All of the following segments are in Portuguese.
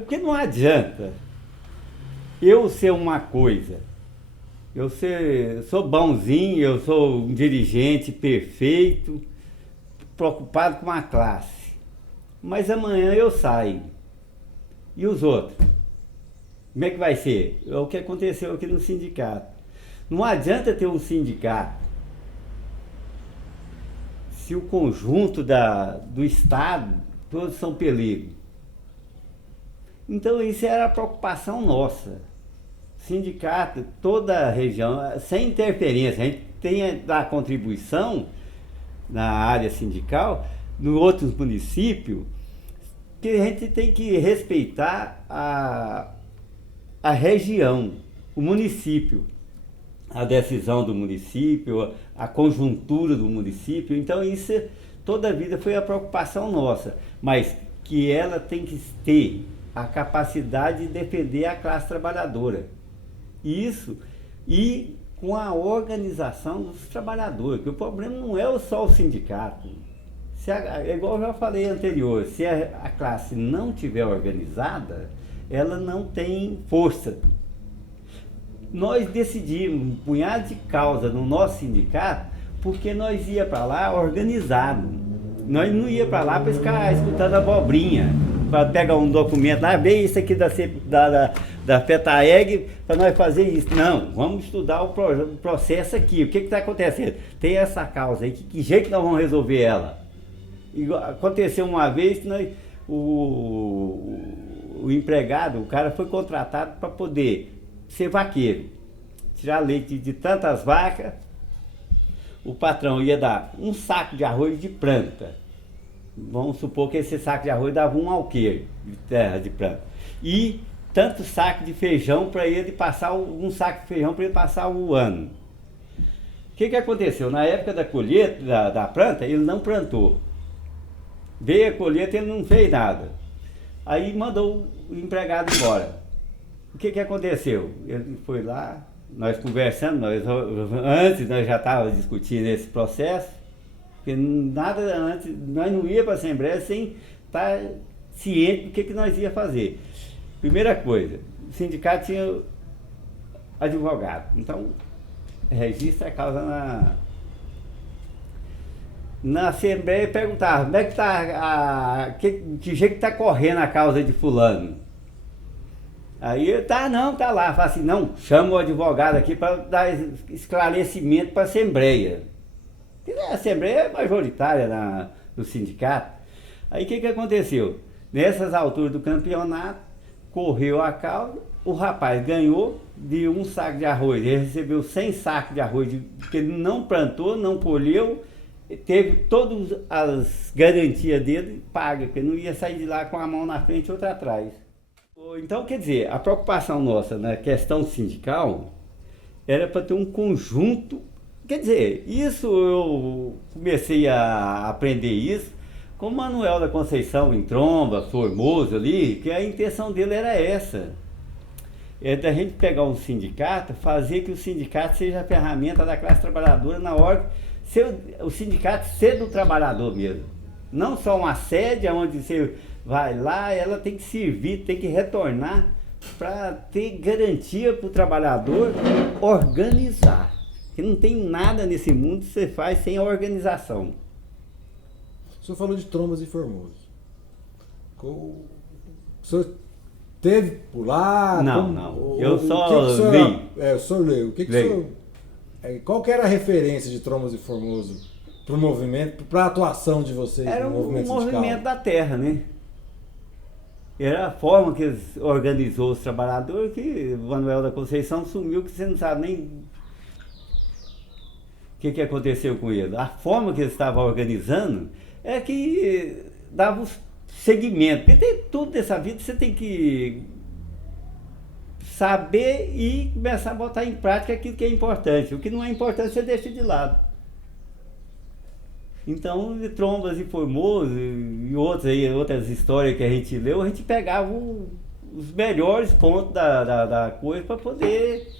Porque não adianta eu ser uma coisa, sou bonzinho, eu sou um dirigente perfeito, preocupado com a classe. Mas amanhã eu saio. E os outros? Como é que vai ser? É o que aconteceu aqui no sindicato. Não adianta ter um sindicato se o conjunto do Estado todos são perigo. Então isso era a preocupação nossa. Sindicato, toda a região, sem interferência, a gente tem a contribuição na área sindical, em outros municípios, que a gente tem que respeitar a região, o município, a decisão do município, a conjuntura do município. Então isso toda a vida foi a preocupação nossa, mas que ela tem que ter a capacidade de defender a classe trabalhadora. Isso, e com a organização dos trabalhadores, que o problema não é só o sindicato. Igual eu já falei anterior, se a classe não tiver organizada, ela não tem força. Nós decidimos um punhado de causa no nosso sindicato porque nós ia para lá organizado. Nós não ia para lá para ficar escutando abobrinha, para pegar um documento lá, ver isso aqui da FETAEG para nós fazer isso. Não, vamos estudar o processo aqui. O que está acontecendo? Tem essa causa aí, que jeito nós vamos resolver ela? Aconteceu uma vez que o empregado, o cara foi contratado para poder ser vaqueiro, tirar leite de tantas vacas. O patrão ia dar um saco de arroz de planta. Vamos supor que esse saco de arroz dava um alqueire de terra de planta. E tanto saco de feijão para ele passar, um saco de feijão para ele passar o ano. O que aconteceu? Na época da colheita da planta, ele não plantou. Veio a colheita, ele não fez nada. Aí mandou o empregado embora. O que aconteceu? Ele foi lá, nós conversando, antes nós já estávamos discutindo esse processo, porque nada antes, nós não ia para a Assembleia sem estar ciente do que nós ia fazer. Primeira coisa, o sindicato tinha advogado, então registra a causa na Assembleia e perguntava, como é que está, que jeito que está correndo a causa de fulano? Aí tá lá, fala assim, não, chama o advogado aqui para dar esclarecimento para a Assembleia. A Assembleia é majoritária do sindicato. Aí o que aconteceu? Nessas alturas do campeonato, correu a causa, o rapaz ganhou de um saco de arroz, ele recebeu 100 sacos de arroz, porque ele não plantou, não colheu, teve todas as garantias dele pagas, porque não ia sair de lá com a mão na frente e outra atrás. Então, quer dizer, a preocupação nossa na questão sindical era para ter um conjunto. Quer dizer, isso eu comecei a aprender isso com o Manuel da Conceição em Tromba, Formoso ali, que a intenção dele era essa. É da gente pegar um sindicato, fazer que o sindicato seja a ferramenta da classe trabalhadora na hora, o sindicato ser do trabalhador mesmo. Não só uma sede onde você vai lá, ela tem que servir, tem que retornar para ter garantia para o trabalhador organizar. Porque não tem nada nesse mundo que você faz sem a organização. O senhor falou de Trombas e Formoso. O senhor teve por lá? Não. Eu só li. O senhor leu. Qual que era a referência de Trombas e Formoso para o movimento, para a atuação de vocês no movimento sindical? Era o movimento da terra, né? Era a forma que eles organizou os trabalhadores, que o Manuel da Conceição sumiu, que você não sabe nem o que aconteceu com ele. A forma que eles estavam organizando é que dava o segmento. Porque tem tudo nessa vida, você tem que saber e começar a botar em prática aquilo que é importante. O que não é importante, você deixa de lado. Então, de Trombas e Formoso e outras histórias que a gente leu, a gente pegava os melhores pontos da coisa para poder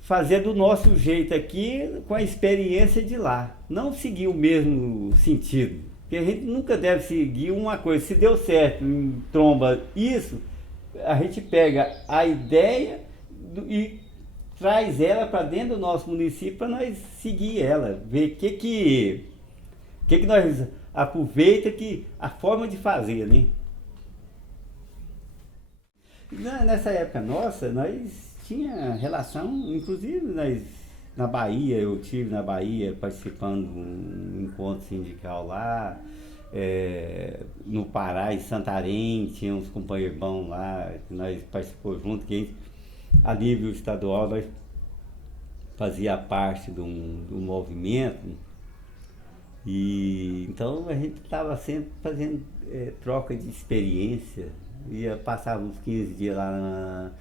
fazer do nosso jeito aqui com a experiência de lá. Não seguir o mesmo sentido. Porque a gente nunca deve seguir uma coisa. Se deu certo em Tromba isso, a gente pega a ideia e traz ela para dentro do nosso município para nós seguir ela, ver o que nós aproveita que a forma de fazer, né? Nessa época nossa, nós tinha relação, inclusive na Bahia, eu tive na Bahia participando de um encontro sindical lá, no Pará, em Santarém, tinha uns companheiros bons lá, que nós participamos junto, que a nível estadual nós fazia parte de um movimento, e então a gente estava sempre fazendo troca de experiência, passava uns 15 dias lá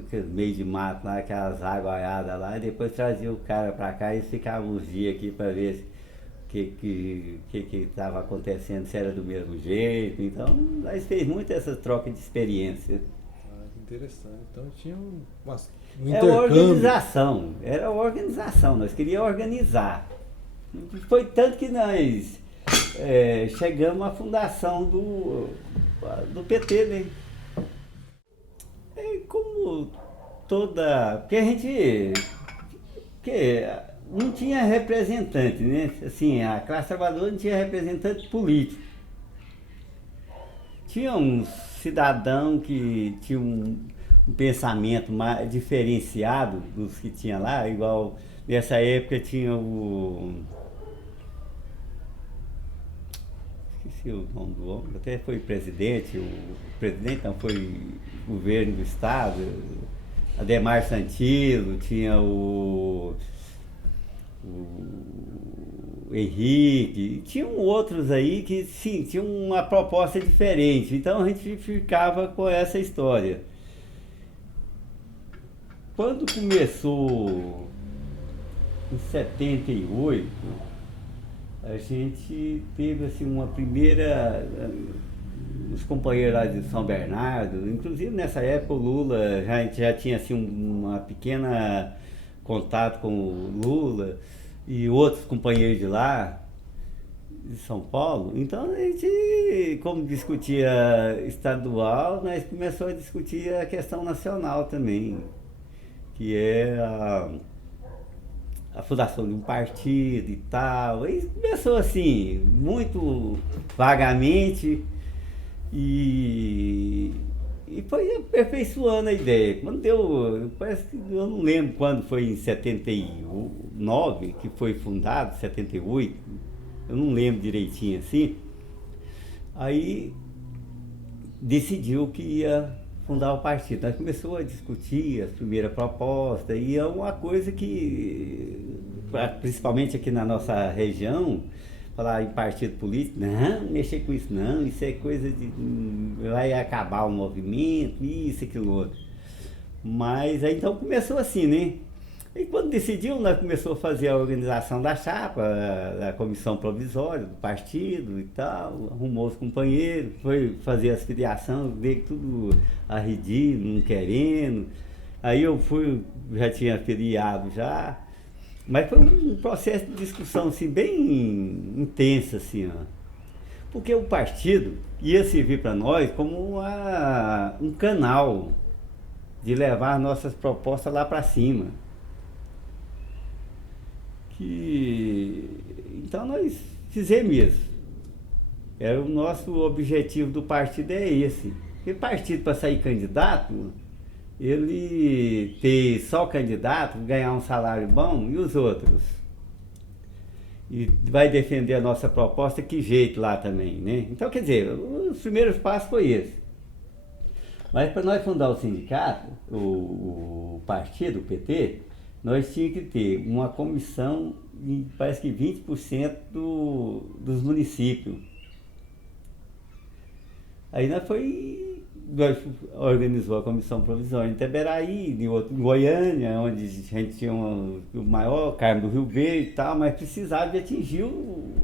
aqueles meio de mato lá, aquelas águaiadas lá, e depois trazia o cara para cá e ficava uns dias aqui para ver o que estava acontecendo, se era do mesmo jeito. Então nós fez muito essa troca de experiência. Que interessante. Então tinha um intercâmbio. Era organização, nós queríamos organizar. Foi tanto que nós chegamos à fundação do PT, né? Como toda. Porque a gente. Porque não tinha representante, né? Assim, a classe trabalhadora não tinha representante político. Tinha um cidadão que tinha um pensamento mais diferenciado dos que tinha lá, igual nessa época tinha esqueci o nome do homem, até foi presidente, o presidente não, foi governo do estado, Ademar Santilo, tinha o Henrique, tinham outros aí que sim, tinham uma proposta diferente, então a gente ficava com essa história. Quando começou em 78, a gente teve assim uma primeira, os companheiros lá de São Bernardo, inclusive nessa época o Lula já tinha assim uma pequena contato com o Lula e outros companheiros de lá, de São Paulo. Então a gente, como discutia estadual, nós começamos a discutir a questão nacional também, que é a fundação de um partido e tal. E começou assim, muito vagamente, e foi aperfeiçoando a ideia. Quando deu, parece que eu não lembro quando foi, em 79 que foi fundado, 78, eu não lembro direitinho assim. Aí decidiu que ia fundar o partido. Nós começamos a discutir as primeiras propostas, e é uma coisa que, principalmente aqui na nossa região, falar em partido político, não mexer com isso não, isso é coisa de, vai acabar o movimento, isso, aquilo outro. Mas aí então começou assim, né? E quando decidiu, nós começamos a fazer a organização da chapa, da comissão provisória do partido e tal, arrumou os companheiros, foi fazer as filiações, veio tudo arredio, não querendo. Aí eu fui, já tinha filiado já, mas foi um processo de discussão assim, bem intenso, assim, ó. Porque o partido ia servir para nós como um canal de levar nossas propostas lá para cima. Então nós fizemos isso. O nosso objetivo do partido é esse. Porque partido, para sair candidato, ele ter só candidato, ganhar um salário bom, e os outros? E vai defender a nossa proposta, que jeito lá também, né? Então, quer dizer, os primeiros passos foi esse. Mas para nós fundar o sindicato, o partido, o PT, nós tínhamos que ter uma comissão em, parece que 20% dos municípios. Aí nós organizou a comissão provisória em Itaberaí, em Goiânia, onde a gente tinha o maior cargo do Rio Verde e tal, mas precisava de atingir o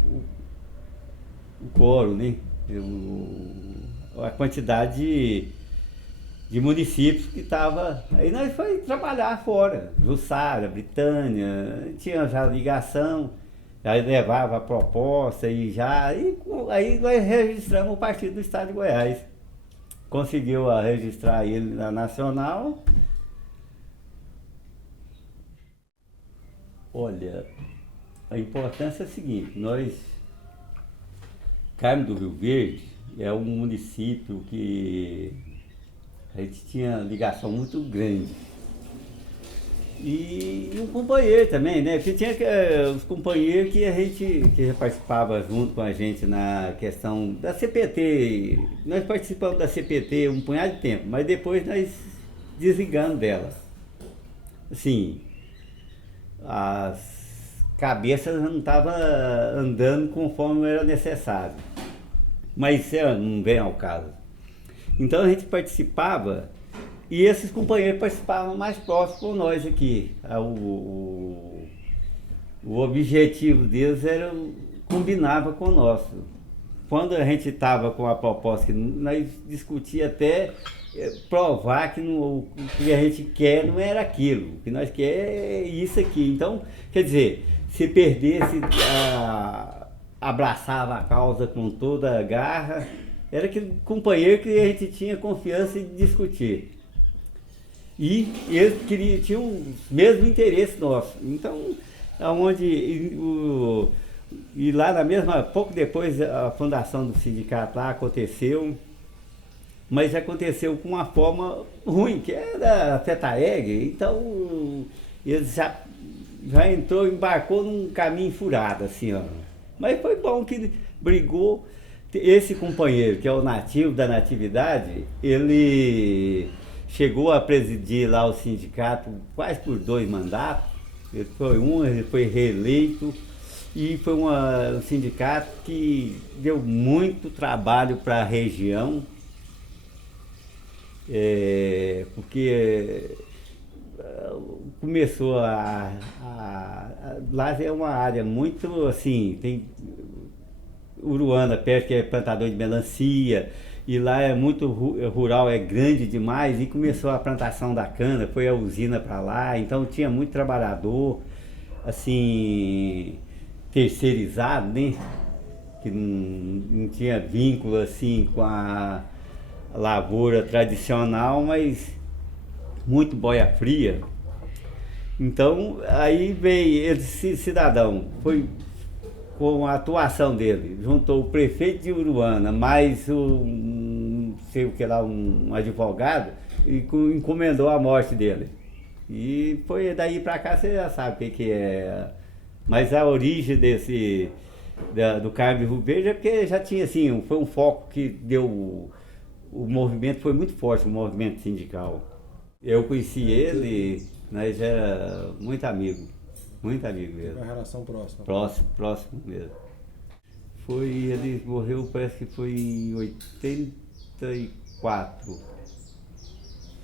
quórum, né? A quantidade de municípios que estava. Aí nós foi trabalhar fora, Jussara, Britânia, tinha já ligação, Aí levava a proposta e já. Aí nós registramos o partido do Estado de Goiás. Conseguiu registrar ele na Nacional. Olha, a importância é a seguinte, Carmo do Rio Verde é um município que a gente tinha ligação muito grande. E um companheiro também, né? Porque tinha os companheiros que já participava junto com a gente na questão da CPT. Nós participamos da CPT um punhado de tempo, mas depois nós desligamos dela. Assim, as cabeças não estavam andando conforme era necessário. Mas isso não vem ao caso. Então a gente participava. E esses companheiros participavam mais próximos com nós aqui. O objetivo deles combinava com o nosso. Quando a gente estava com a proposta, que nós discutíamos até provar que o que a gente quer não era aquilo. O que nós queremos é isso aqui. Então, quer dizer, se perdesse, abraçava a causa com toda a garra. Era aquele companheiro que a gente tinha confiança de discutir. E eles tinham os mesmos interesses nossos. Então, e lá na mesma, pouco depois a fundação do sindicato lá aconteceu, mas aconteceu com uma forma ruim, que é da FETAEG. Então, eles já embarcou num caminho furado, assim, ó. Mas foi bom que brigou. Esse companheiro, que é o nativo da Natividade, ele chegou a presidir lá o sindicato quase por 2 mandatos. Ele foi reeleito e foi um sindicato que deu muito trabalho para a região, porque começou lá é uma área muito assim, tem Uruana perto, que é plantador de melancia, e lá é muito rural, é grande demais, e começou a plantação da cana, foi a usina para lá, então tinha muito trabalhador, assim, terceirizado, né? Que não tinha vínculo, assim, com a lavoura tradicional, mas muito boia fria. Então, aí veio esse cidadão, foi com a atuação dele, juntou o prefeito de Uruana, mais não sei o que lá, um advogado, e encomendou a morte dele. E foi daí para cá, você já sabe o que é. Mas a origem do Carmo do Rio Verde é porque já tinha assim, foi um foco que deu, o movimento foi muito forte, o movimento sindical. Eu conheci ele, nós era muito amigo mesmo. Uma relação próxima. Próximo mesmo. Ele morreu, parece que foi em 84.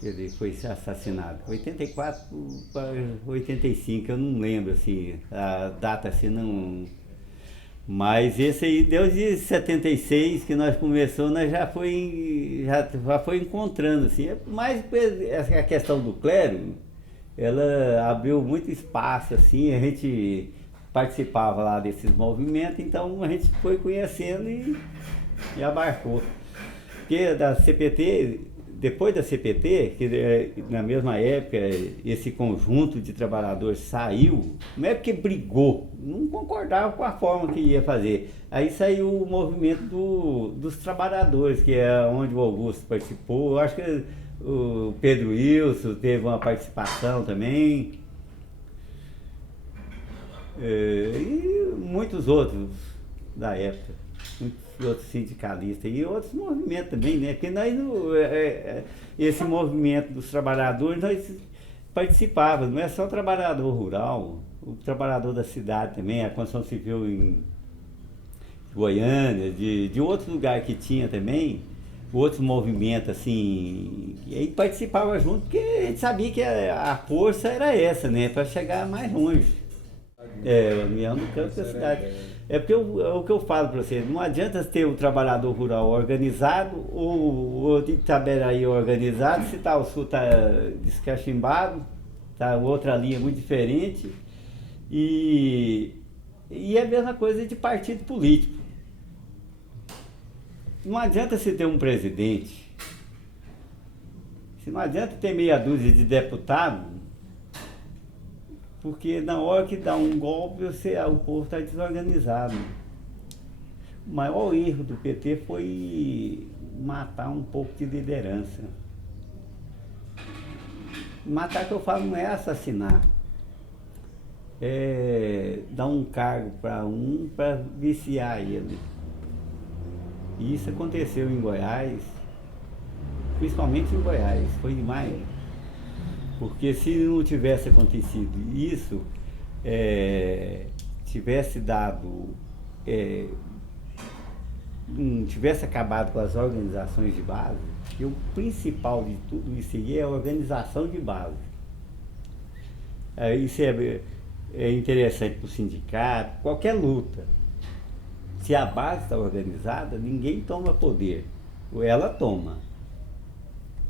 Ele foi assassinado. 84 para 85, eu não lembro assim, a data assim não. Mas esse aí, desde 76 que nós começamos, nós já foi encontrando assim. Mas a questão do clero, ela abriu muito espaço, assim, a gente participava lá desses movimentos, então a gente foi conhecendo e abarcou. Porque da CPT, depois da CPT, que na mesma época esse conjunto de trabalhadores saiu, não é porque brigou, não concordava com a forma que ia fazer. Aí saiu o movimento dos trabalhadores, que é onde o Augusto participou. Eu acho que o Pedro Wilson teve uma participação também, e muitos outros da época, muitos outros sindicalistas e outros movimentos também, né? Porque nós, esse movimento dos trabalhadores, nós participávamos, não é só o trabalhador rural, o trabalhador da cidade também, a construção civil em Goiânia, de outros lugares que tinha também, outros movimentos assim, e aí participava junto, porque a gente sabia que a força era essa, né, para chegar mais longe. A união do campo da cidade. É porque o que eu falo para você, não adianta ter o trabalhador rural organizado, ou de Itaberaí organizado, se o sul está descachimbado, tá outra linha muito diferente, e E é a mesma coisa de partido político. Não adianta você ter um presidente, se não adianta ter meia dúzia de deputados, porque na hora que dá um golpe, o povo está desorganizado. O maior erro do PT foi matar um pouco de liderança. Matar, que eu falo, não é assassinar. É dar um cargo para viciar ele. E isso aconteceu em Goiás, principalmente em Goiás, foi demais. Porque se não tivesse acontecido isso, tivesse dado, não tivesse acabado com as organizações de base, que o principal de tudo isso aí é a organização de base. Isso é interessante para o sindicato, qualquer luta. Se a base está organizada, ninguém toma poder, ou ela toma.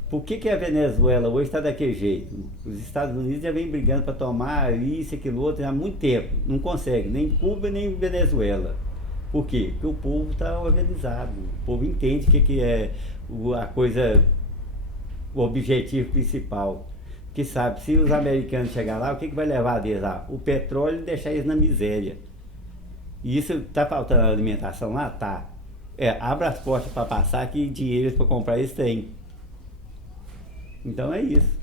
Por que a Venezuela hoje está daquele jeito? Os Estados Unidos já vem brigando para tomar isso, aquilo, outro, há muito tempo. Não consegue, nem Cuba, nem Venezuela. Por quê? Porque o povo está organizado. O povo entende o que é a coisa, o objetivo principal. Que sabe, se os americanos chegarem lá, o que vai levar deles lá? O petróleo e deixar eles na miséria. E isso está faltando alimentação lá? Tá. Abra as portas para passar, que dinheiro para comprar eles têm. Então é isso.